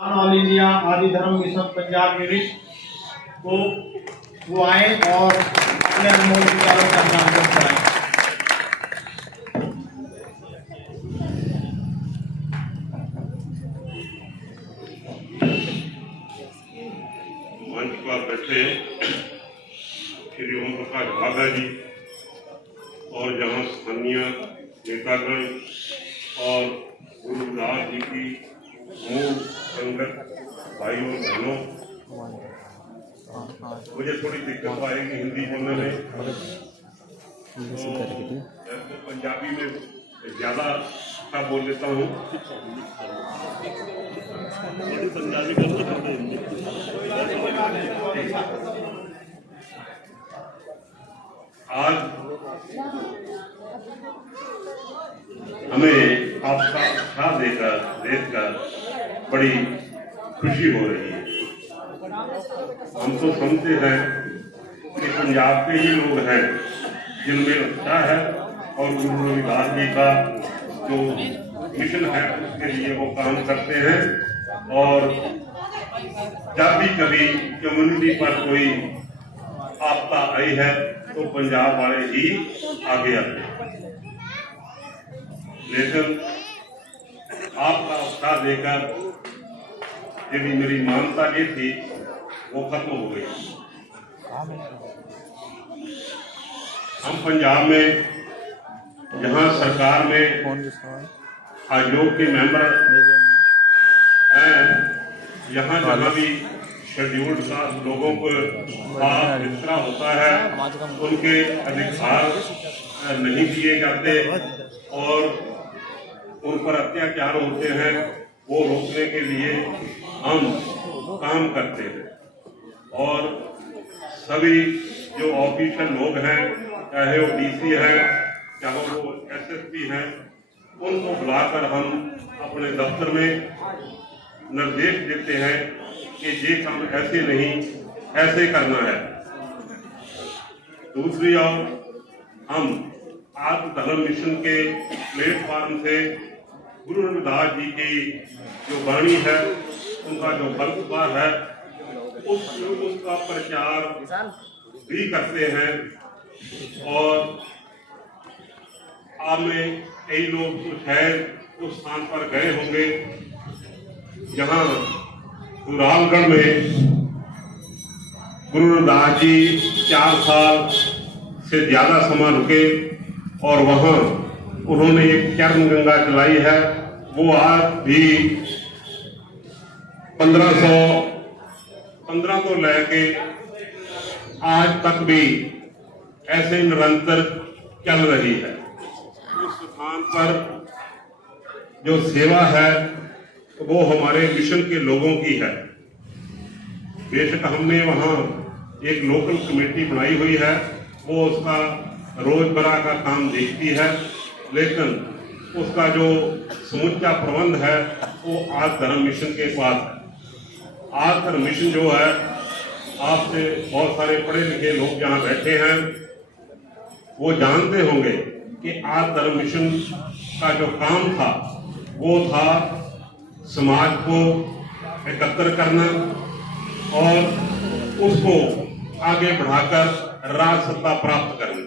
All India आदि धर्म mission Punjab unit को वो आए और अपने अनमोल विचारों का नामांकन कराएं। मंच पर बैठे श्री ओम प्रकाश बाघा जी और जहाँ स्थानीय नेतागण और गुरु रविदास जी की मूल संगत भाइयों और बहनों, मुझे थोड़ी दिक्कत आएगी हिंदी बोलने में, तो पंजाबी में ज्यादा का बोल लेता हूँ। पंजाबी आज हमें आपका उत्साह देखकर बड़ी खुशी हो रही है। हम तो समझते हैं कि पंजाब के ही लोग हैं जिनमें उत्साह है और गुरु रविदास जी का जो मिशन है उसके लिए वो काम करते हैं। और जब भी कभी कम्युनिटी पर कोई आपदा आई है तो पंजाब वाले ही आगे आते हैं। लेकिन आपका उत्साह देकर यदि मेरी मानता ये थी वो खत्म हो गई। हम पंजाब में जहां सरकार में आयोग के मेंबर हैं, यहाँ जहाँ भी शेड्यूल्ड कास्ट लोगों को वितरा होता है उनके अधिकार नहीं दिए जाते और उन पर अत्याचार होते हैं, वो रोकने के लिए हम काम करते हैं। और सभी जो ऑफिशियल लोग हैं, चाहे वो डीसी है, चाहे वो एसएसपी हैं, उनको बुलाकर हम अपने दफ्तर में निर्देश देते हैं कि ये काम ऐसे नहीं ऐसे करना है। दूसरी ओर हम आत्म धर्म मिशन के प्लेटफॉर्म से गुरु रविदास जी की जो वाणी है, उनका जो फलसफा है, उसका प्रचार भी करते हैं। और आप में कई लोग तो शायद उस स्थान पर गए होंगे जहां रामगढ़ में गुरु रविदास जी 4 साल से ज्यादा समय रुके और वहां उन्होंने एक चरण गंगा चलाई है। वो आज भी 1515 तो लेके आज तक भी ऐसे निरंतर चल रही है। उस स्थान पर जो सेवा है वो हमारे मिशन के लोगों की है। बेशक हमने वहां एक लोकल कमेटी बनाई हुई है, वो उसका रोजमर्रा का काम देखती है, लेकिन उसका जो समुच्चा प्रबंध है वो आज धर्म मिशन के पास है। आज धर्म मिशन जो है, आपसे बहुत सारे पढ़े लिखे लोग यहाँ बैठे हैं, वो जानते होंगे कि आज धर्म मिशन का जो काम था वो था समाज को एकत्र करना और उसको आगे बढ़ाकर राज सत्ता प्राप्त करना।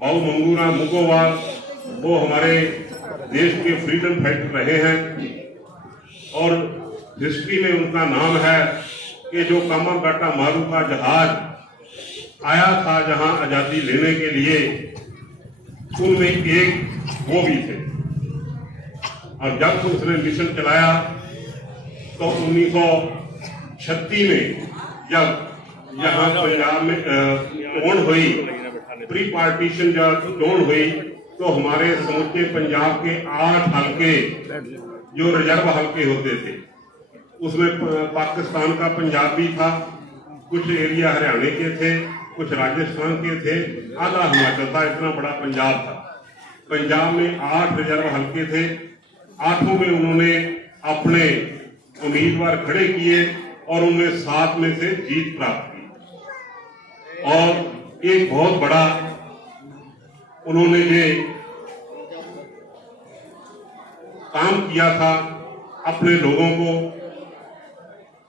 बाबू मंगूराम मुगोवाल वो हमारे देश के फ्रीडम फाइटर रहे हैं और हिस्ट्री में उनका नाम है कि जो कामागाटा मारू का जहाज आया था जहां आजादी लेने के लिए, उनमें एक वो भी थे। और जब उसने मिशन चलाया तो 1936 में जब यहाँ पंजाब में चोन हुई, प्री पार्टीशन जब चोन हुई, तो हमारे समूचे पंजाब के 8 हल्के जो रिजर्व हल्के होते थे, उसमें पाकिस्तान का पंजाब भी था, कुछ एरिया हरियाणा के थे, कुछ राजस्थान के थे, आधा हिमाचल था। इतना बड़ा पंजाब था। पंजाब में 8 रिजर्व हल्के थे। 8 में उन्होंने अपने उम्मीदवार खड़े किए और उनमें 7 में से जीत प्राप्त की। और एक बहुत बड़ा उन्होंने ये काम किया था अपने लोगों को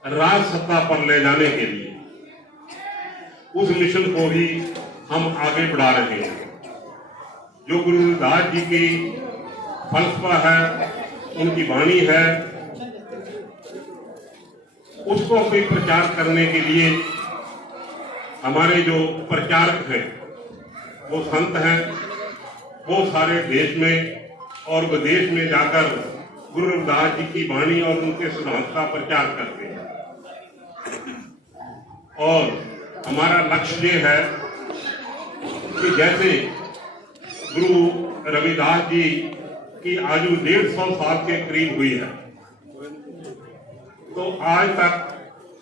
राज सत्ता पर ले जाने के लिए उस मिशन को भी हम आगे बढ़ा रहे हैं। जो गुरु रविदास जी की फलसफा है, उनकी वाणी है, उसको भी प्रचार करने के लिए हमारे जो प्रचारक हैं, वो संत हैं, वो सारे देश में और विदेश में जाकर गुरु रविदास जी की वाणी और उनके सिद्धांत का प्रचार करते हैं। और हमारा लक्ष्य ये है कि जैसे गुरु रविदास जी की आयु 150 साल के करीब हुई है, तो आज तक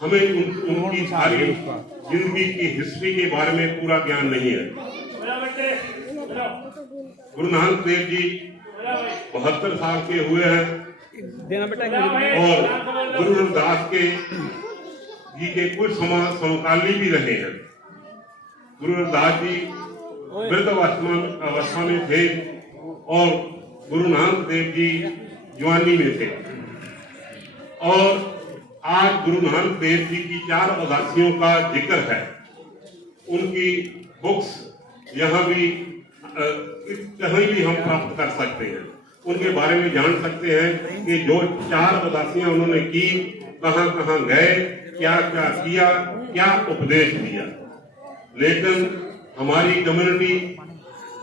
हमें उनकी सारी जिंदगी की हिस्ट्री के बारे में पूरा ज्ञान नहीं है। गुरु नानक देव जी 72 साल के हुए हैं और गुरु रविदास जी के कुछ समकाली भी रहे हैं। गुरु रविदास जी वृद्ध अवस्था में थे और गुरु नानक देव जी जवानी में थे। और आज गुरु नानक देव जी की 4 उदासियों का जिक्र है। उनकी बुक्स यहाँ भी कहीं भी हम प्राप्त कर सकते हैं। उनके बारे में जान सकते हैं कि जो 4 उदासियां उन्होंने की, कहाँ कहाँ गए, क्या क्या किया, क्या उपदेश दिया। लेकिन हमारी कम्युनिटी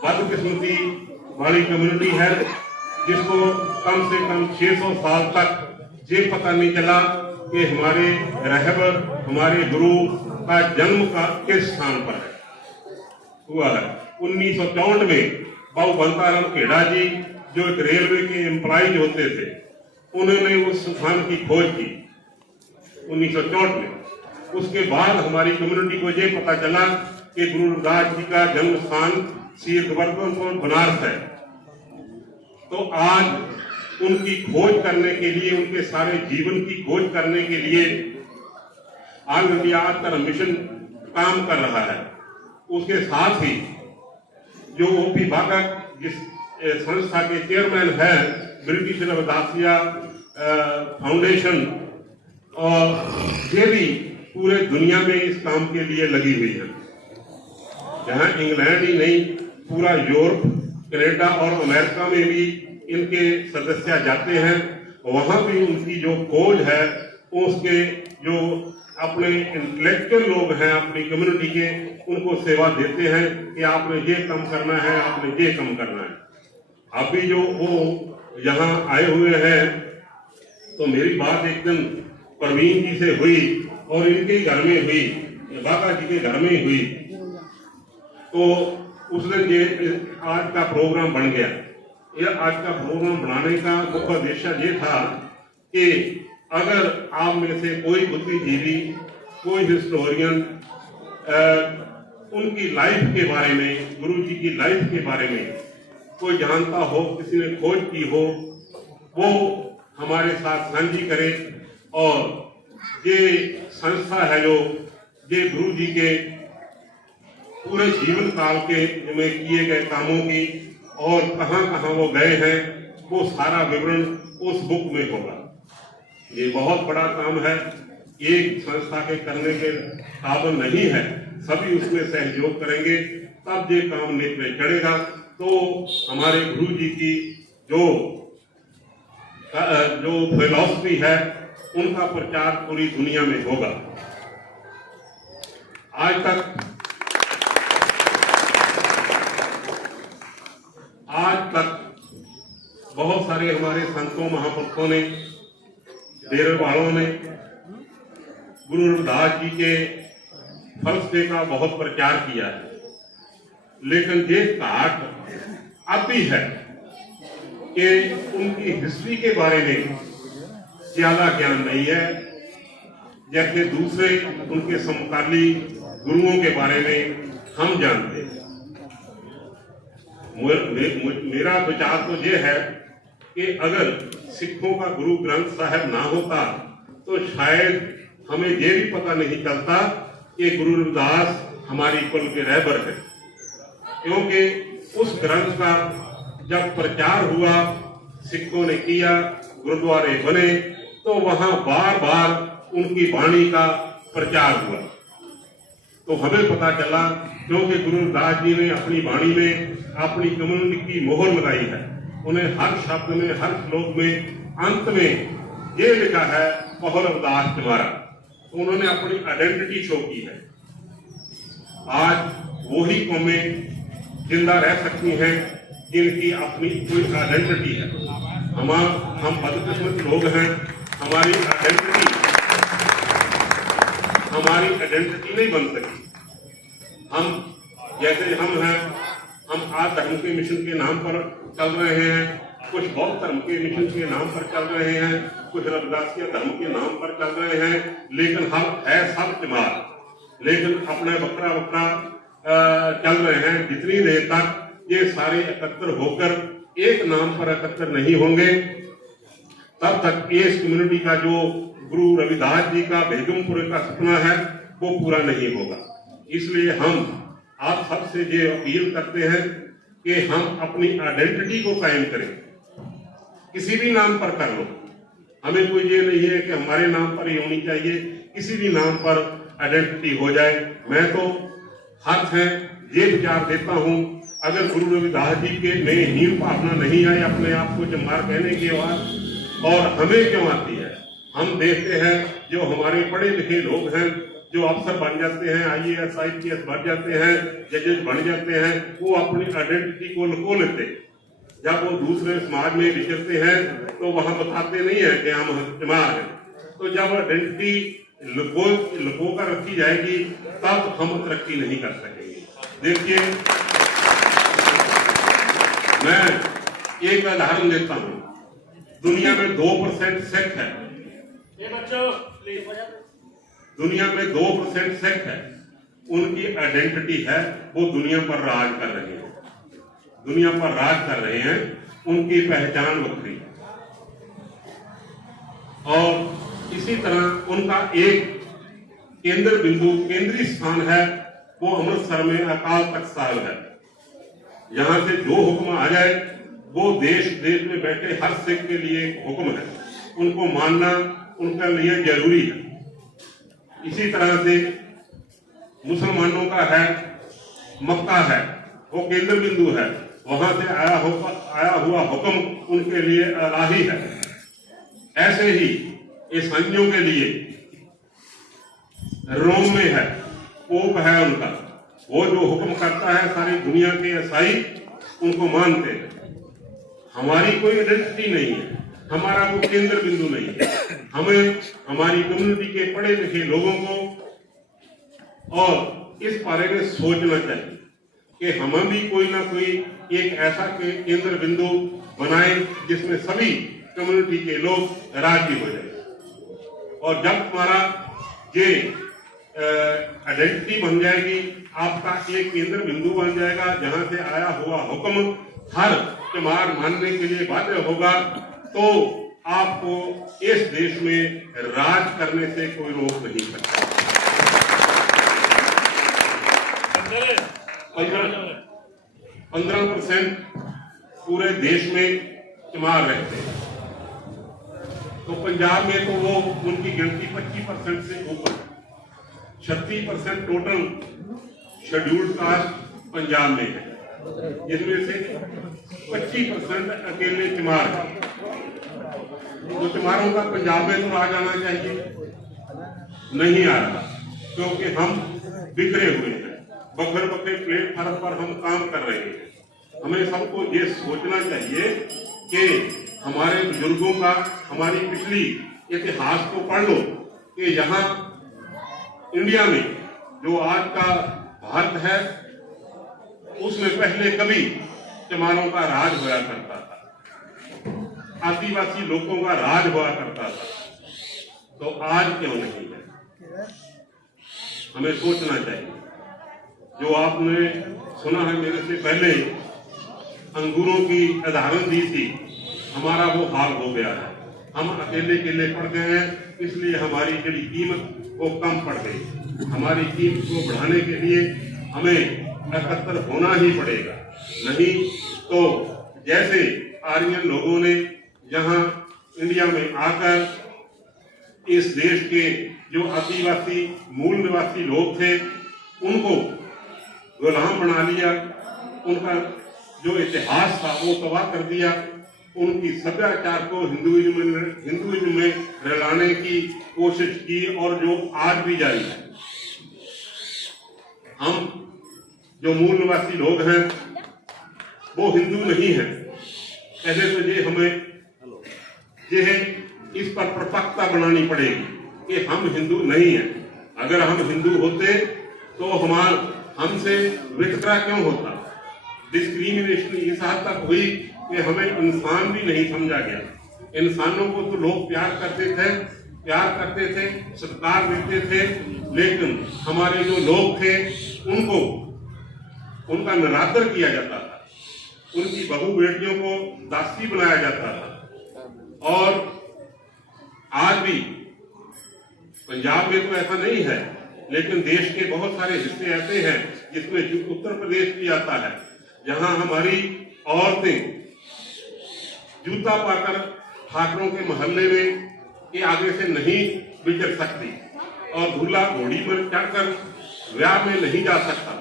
बदकिस्मती वाली कम्युनिटी है, जिसको कम से कम 600 साल तक ये पता नहीं चला कि हमारे रहबर, हमारे गुरु का जन्म का किस स्थान पर हुआ है। 1964 में बाबू बंताराम खेड़ा जी, जो एक रेलवे के एम्प्लॉइज होते थे, उन्होंने उस स्थान की खोज की 1964 में। उसके बाद हमारी कम्युनिटी को ये पता चला कि गुरु रविदास जी का जन्म स्थान श्री गोवर्धन बनारस है। तो आज उनकी खोज करने के लिए, उनके सारे जीवन की खोज करने के लिए ऑल इंडिया आर्कर मिशन काम कर रहा है। उसके साथ ही जो ओपी भागक जिस संस्था के चेयरमैन है, ब्रिटिश रविदासिया फाउंडेशन, और ये भी पूरे दुनिया में इस काम के लिए लगी हुई है। जहां इंग्लैंड ही नहीं, पूरा यूरोप, कनाडा और अमेरिका में भी इनके सदस्य जाते हैं। वहां भी उनकी जो खोज है, उसके जो अपने इंटेलेक्चुअल लोग हैं अपनी कम्युनिटी के, उनको सेवा देते हैं कि आपने ये काम करना है, आपने ये काम करना है। अभी जो वो यहाँ आए हुए हैं, तो मेरी बात एक दिन प्रवीण जी से हुई और इनके घर में हुई, बाबा जी के घर में हुई। तो उस दिन ये आज का प्रोग्राम बन गया। ये आज का प्रोग्राम बनाने का मुख्य उद्देश्य ये था कि अगर आप में से कोई बुद्धिजीवी, कोई हिस्टोरियन उनकी लाइफ के बारे में, गुरु जी की लाइफ के बारे में कोई जानता हो, किसी ने खोज की हो, वो हमारे साथ साझी करे। और ये संस्था है जो ये गुरु जी के पूरे जीवन काल के में किए गए कामों की और कहाँ कहाँ वो गए हैं, वो सारा विवरण उस बुक में होगा। ये बहुत बड़ा काम है, एक संस्था के करने के काबिल नहीं है, सभी उसमें सहयोग करेंगे तब ये काम नेपरे चढ़ेगा। तो हमारे गुरु जी की जो फिलॉसफी है, उनका प्रचार पूरी दुनिया में होगा। आज तक बहुत सारे हमारे संतों, महापुरुषों ने, डेरे वालों ने गुरु रविदास जी के फलसफे का बहुत प्रचार किया है। लेकिन ये घाट अब भी है कि उनकी हिस्ट्री के बारे में ज्यादा ज्ञान नहीं है, जैसे दूसरे उनके समकाली गुरुओं के बारे में हम जानते हैं। मेरा विचार तो ये है कि अगर सिखों का गुरु ग्रंथ साहब ना होता तो शायद हमें ये भी पता नहीं चलता कि गुरु रविदास हमारी कुल के रहबर है। क्योंकि उस ग्रंथ का जब प्रचार हुआ, सिखों ने किया, गुरुद्वारे बने तो वहां बार बार उनकी वाणी का प्रचार हुआ। तो हमें पता चला, क्योंकि गुरु रविदास जी ने अपनी वाणी में अपनी कम्युनिटी की मोहर लगाई है। उन्हें हर शब्द में, हर श्लोक में अंत में ये लिखा है कहो रविदास तुम्हारा। तो उन्होंने अपनी आइडेंटिटी शो की है। आज वही कौमें जिंदा रह सकती हैं जिनकी अपनी कोई आइडेंटिटी है। हम बदकिस्मत लोग हैं, हमारी आइडेंटिटी नहीं बन सकी। हम जैसे हम हैं, हम आज धर्म के मिशन के नाम पर चल रहे हैं, कुछ बौद्ध धर्म के मिशन के नाम पर चल रहे हैं, कुछ रविदासिया धर्म के नाम पर चल रहे हैं, लेकिन हम है सब चमार, लेकिन अपना बकरा चल रहे हैं। जितनी देर तक ये सारे एकत्र होकर एक नाम पर एकत्र नहीं होंगे, तब तक इस कम्युनिटी का जो गुरु रविदास जी का बेगमपुर का सपना है वो पूरा नहीं होगा। इसलिए हम आप सबसे ये अपील करते हैं कि हम अपनी आइडेंटिटी को कायम करें। किसी भी नाम पर कर लो, हमें कोई ये नहीं है कि हमारे नाम पर ही होनी चाहिए, किसी भी नाम पर आइडेंटिटी हो जाए। मैं तो हर है ये विचार देता हूं, अगर गुरु रविदास जी के में हीन भावना नहीं आई अपने आप को चमार कहने के बाद, और हमें क्यों आती है? हम देखते हैं जो हमारे पढ़े लिखे लोग हैं, जो अफसर बन जाते हैं, IAS IPS बन जाते हैं, जजेस बन जाते हैं, वो अपनी आइडेंटिटी को लुको लेते। जब वो दूसरे समाज में विचरते हैं तो वहां बताते नहीं है कि हम चमार हैं। तो जब आइडेंटिटी लुको कर रखी जाएगी तब हम तरक्की नहीं कर सकेंगे। देखिए, मैं एक उदाहरण देता हूं। दुनिया में 2% सिख है, दुनिया में 2% सिख है, उनकी आइडेंटिटी है वो दुनिया पर राज कर रहे हैं, दुनिया पर राज कर रहे हैं, उनकी पहचान वक्री है। और इसी तरह उनका एक केंद्र बिंदु, केंद्रीय स्थान है वो अमृतसर में अकाल तख्त साहिब है। यहां से जो हुक्म आ जाए वो देश में बैठे हर सिख के लिए हुक्म है, उनको मानना उनके लिए जरूरी है। इसी तरह से मुसलमानों का है मक्का है, वो केंद्र बिंदु है, वहां से आया हुआ हुक्म उनके लिए इलाही है। ऐसे ही ईसाइयों के लिए रोम में है, पोप है उनका, वो जो हुक्म करता है सारी दुनिया के ईसाई उनको मानते हैं। हमारी कोई आइडेंटिटी नहीं है, हमारा कोई केंद्र बिंदु नहीं है। हमें हमारी कम्युनिटी के पढ़े लिखे लोगों को और इस बारे में सोचना चाहिए कि हम भी कोई ना कोई एक ऐसा केंद्र बिंदु बनाए जिसमें सभी कम्युनिटी के लोग राजी हो जाए। और जब तुम्हारा ये आइडेंटिटी बन जाएगी, आपका एक केंद्र बिंदु बन जाएगा जहां से आया हुआ हुक्म हर चमार मानने के लिए बाध्य होगा, तो आपको इस देश में राज करने से कोई रोक नहीं सकता। 15% पूरे देश में चमार रहते हैं, तो पंजाब में तो वो उनकी गिनती 25% से ऊपर, 36% टोटल शेड्यूल्ड कास्ट पंजाब में है, जिसमें से 25% अकेले चमार है। तो चमारों का पंजाब में तो राज आना चाहिए, नहीं आ रहा, क्योंकि हम बिखरे हुए हैं, बखरे बखरे प्लेटफार्म पर हम काम कर रहे हैं। हमें सबको ये सोचना चाहिए कि हमारे बुजुर्गों का, हमारी पिछली इतिहास को पढ़ लो कि यहाँ इंडिया में जो आज का भारत है उसमें पहले कभी चमारों का राज हुआ करता था, आदिवासी लोगों का राज हुआ करता था, तो आज क्यों नहीं है? हमें सोचना चाहिए। जो आपने सुना है मेरे से पहले अंगूरों की उदाहरण दी थी, हमारा वो हाल हो गया है। हम अकेले केले पड़ गए हैं, इसलिए हमारी जड़ी कीमत वो कम पड़ गई। हमारी कीमत को बढ़ाने के लिए हमें एकत्र होना ही पड़ेगा, नहीं तो जैसे आर्यन लोगों ने यहाँ इंडिया में आकर इस देश के जो आदिवासी मूल निवासी लोग थे उनको गुलाम बना लिया, उनका जो इतिहास था वो तबाह कर दिया, उनकी सभ्याचार को हिंदुइज्म में रलाने की कोशिश की और जो आज भी जारी है। हम जो मूल निवासी लोग हैं वो हिंदू नहीं है। पहले तो ये हमें इस पर परिपक्वता बनानी पड़ेगी कि हम हिंदू नहीं हैं। अगर हम हिंदू होते तो हमसे वितकरा क्यों होता? डिस्क्रिमिनेशन इस हद तक हुई कि हमें इंसान भी नहीं समझा गया। इंसानों को तो लोग प्यार करते थे, सत्कार देते थे, लेकिन हमारे जो लोग थे उनका निरादर किया जाता था, उनकी बहू बेटियों को दासी बनाया जाता था। और आज भी पंजाब में तो ऐसा नहीं है, लेकिन देश के बहुत सारे हिस्से ऐसे हैं जिसमें उत्तर प्रदेश भी आता है, जहां हमारी औरतें जूता पाकर ठाकरों के मोहल्ले में के आगे से नहीं गुजर सकती और दूल्हा घोड़ी पर चढ़कर ब्याह में नहीं जा सकता।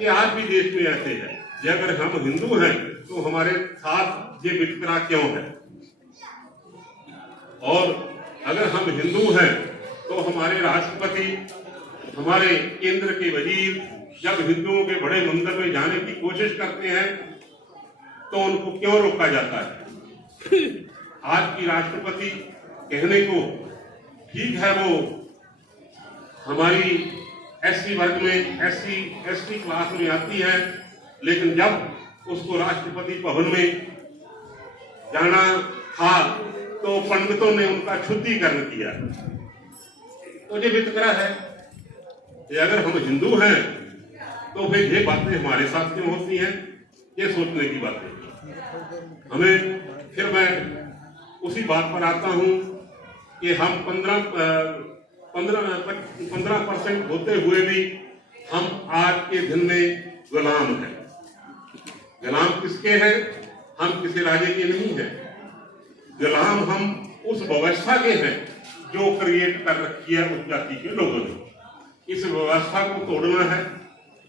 ये आज भी देश में ऐसे है। ये अगर हम हिंदू हैं तो हमारे साथ ये वितकरा क्यों है? और अगर हम हिंदू हैं तो हमारे राष्ट्रपति, हमारे केंद्र के वजीर जब हिंदुओं के बड़े मंदिर में जाने की कोशिश करते हैं तो उनको क्यों रोका जाता है? आज की राष्ट्रपति कहने को ठीक है, वो हमारी एससी वर्ग में एसटी क्लास में आती है, लेकिन जब उसको राष्ट्रपति भवन में जाना था तो पंडितों ने उनका शुद्धिकरण किया। तो ये वितकरा है। ये अगर हम हिंदू हैं तो फिर ये बातें हमारे साथ क्यों होती हैं? ये सोचने की बात है हमें। फिर मैं उसी बात पर आता हूं कि हम 15% होते हुए भी हम आज के दिन में गुलाम हैं। गुलाम किसके हैं? हम किसी राजे के नहीं हैं। गुलाम हम उस व्यवस्था के हैं जो क्रिएट कर रखी है उस जाति के लोगों ने। इस व्यवस्था को तोड़ना है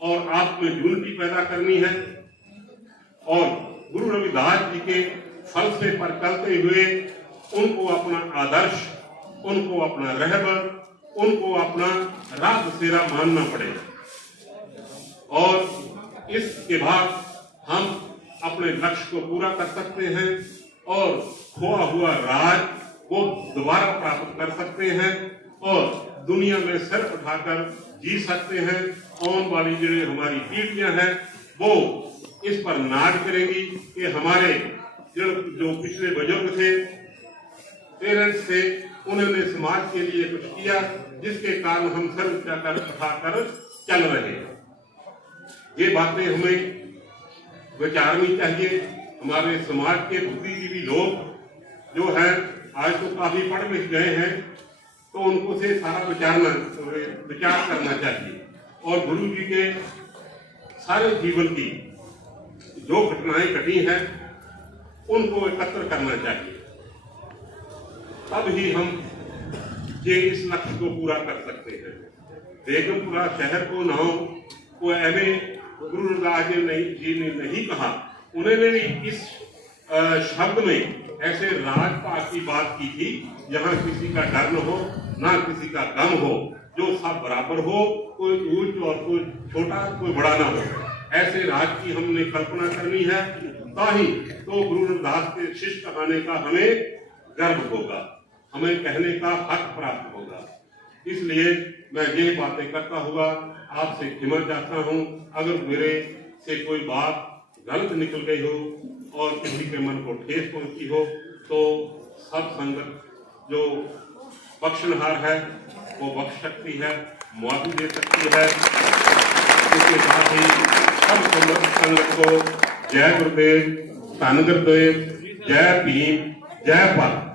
और आप में यूनिटी पैदा करनी है और गुरु रविदास जी के फलसफे पर चलते हुए उनको अपना आदर्श, उनको अपना रहबर, उनको अपना राह बसेरा मानना पड़ेगा और इसके बाद हम अपने लक्ष्य को पूरा कर सकते हैं और खोआ हुआ राज को दोबारा प्राप्त कर सकते हैं और दुनिया में सिर उठाकर जी सकते हैं। आने वाली जो हमारी पीढ़ियां हैं वो इस पर नाज करेंगी कि हमारे जो पिछले बुजुर्ग थे, पेरेंट्स थे, उन्होंने समाज के लिए कुछ किया जिसके कारण हम सर उठाकर चल रहे हैं। ये बातें हमें विचारनी चाहिए। हमारे समाज के बुद्धिजीवी लोग जो हैं आज तो काफी पढ़ लिख गए हैं, तो उनको से सारा विचार करना चाहिए और गुरु जी के सारे जीवन की जो घटनाएं घटी हैं उनको एकत्र करना चाहिए। तब ही हम ये इस लक्ष्य को पूरा कर सकते हैं। बेगमपुरा शहर को नाम को एवं गुरु रविदास जी ने नहीं कहा, उन्होंने भी इस शब्द में ऐसे राजपाट की बात की थी जहां किसी का डर न हो, ना किसी का गम हो, जो सब बराबर हो, कोई ऊंच और कोई छोटा, कोई बड़ा ना हो। ऐसे राज की हमने कल्पना करनी है, ताकि तो गुरु रविदास के शिष्य कहने का हमें गर्व होगा, हमें कहने का हक प्राप्त होगा। इसलिए मैं ये बातें करता हुआ आपसे क्षमा चाहता हूँ। अगर मेरे से कोई बात गलत निकल गई हो और किसी के मन को ठेस पहुंची हो तो सब संगत जो बख्शनहार है वो बख्श सकती है, मुआवजा दे सकती है। इसके साथ ही सब संगत को जय गुरुदेव, धन गुरुदेव, जय भीम, जय भारत।